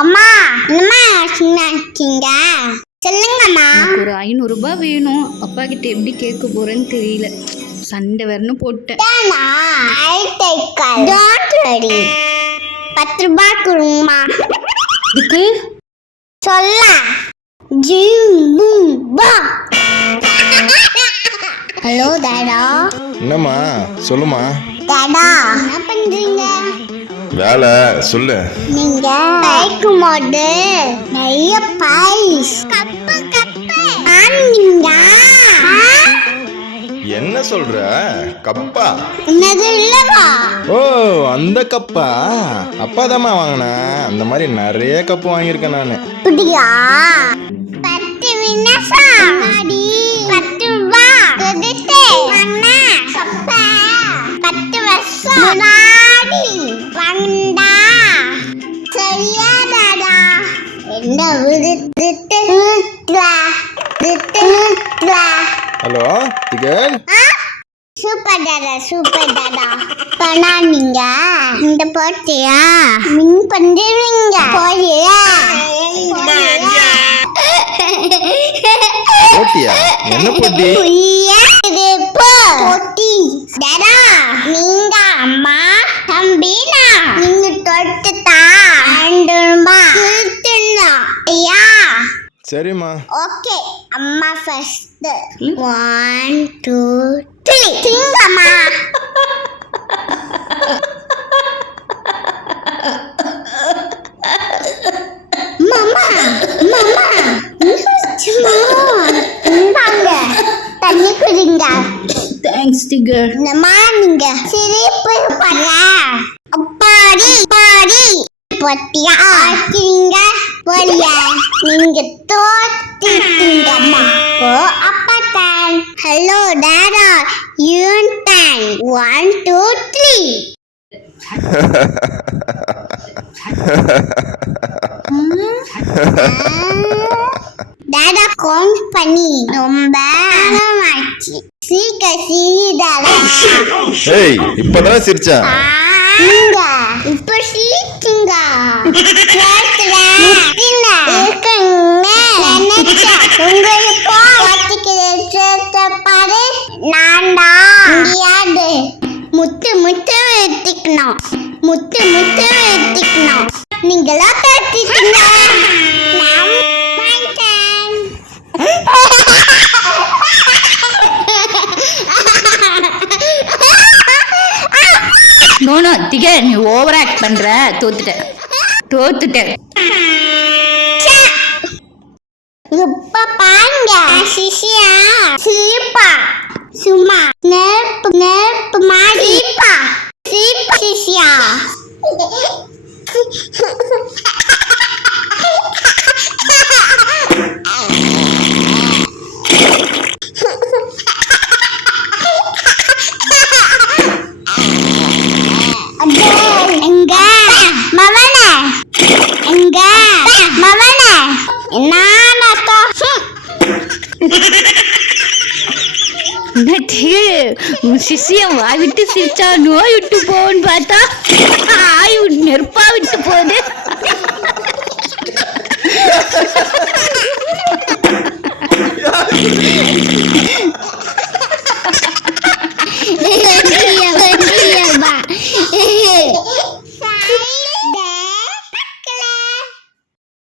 அம்மா என்னம்மா சொன்னாங்க சொல்லுங்கம்மா. எனக்கு ஒரு 500 ரூபாய் வேணும். அப்பா கிட்ட எப்படி கேட்க போறேன்னு தெரியல. சண்டை வரன்னு போட்டேன். 10 ரூபாய் கொடுங்கம்மா. இதுக்கு சொல்ல ஹலோ டாடா. என்னம்மா சொல்லுமா. டாடா என்ன பண்றீங்க? வேலை சொல்லு. நீங்க பைக்கும் போது நிறைய பைஸ் கப்பு ஆனீங்க. என்ன சொல்ற? கப்பா? என்னது இல்லவா? ஓ அந்த கப்பா அப்பாதாம்மா வாங்கினேன். அந்த மாதிரி நிறைய கப்பு வாங்கியிருக்கேன் நான். புடியா 10 வினசா நாடி 10 ரூபாய் கொடுத்து வாங்கின கப்பா 10 வருஷம் முன்னாடி வாங்கினா சரியா டாடா? என்ன விடுத்து ஹலோ திகழ். Super Tata super Tata. பண்ணா நீங்க இந்த போட்டியா மின் பண்ணுவீங்க போறியா? போட்டியா? என்ன போட்டி? போட்டி டாடா. நீங்க அம்மா தம்பினா நீங்க தொட்டுட்டா 2 ரூபாய் கொடுத்துடணும். ஐயா சரிம்மா. ஓகே அம்மா ஃபர்ஸ்ட் 1 2 3 சிங்கம்மா. மாமா மாமா இந்தாங்க தண்ணி குடிங்க. Thanks digger. என்னம்மா நீங்க சிரிப்பு பண்ண அப்பாடி பாடி பத்தியா ஆக்கிறீங்க போலியா? நீங்க தோத்திட்டீங்கம்மா. ஓ அப்பா டன். ஹலோ டாடா யூன் டன் 1 2 3. டாடா கவுண்ட் பண்ணி ரொம்ப ஆச்சு. சீக்கிரம் ஏய் இப்பதான் சிரிச்சா. நீங்க இப்ப சீக்கிங்க பாரு நான்டா முடியாது. முத்து முத்து எடுத்துக்கணும் முத்து முத்து எடுத்துக்கணும். நீங்களா தட்டிட்டீங்க. நோ டிகர் நீ ஓவர் ஆக்ட் பண்ற. தோத்துட்டேன். இப்ப பாருங்க சிசியா சிரிப்பா சும்மா நெருப்பு மாதிரி சிரிப்பா சிசியா. சிசியம் வாய் விட்டு சிரிச்சா நோய் விட்டு போன்னு பார்த்தா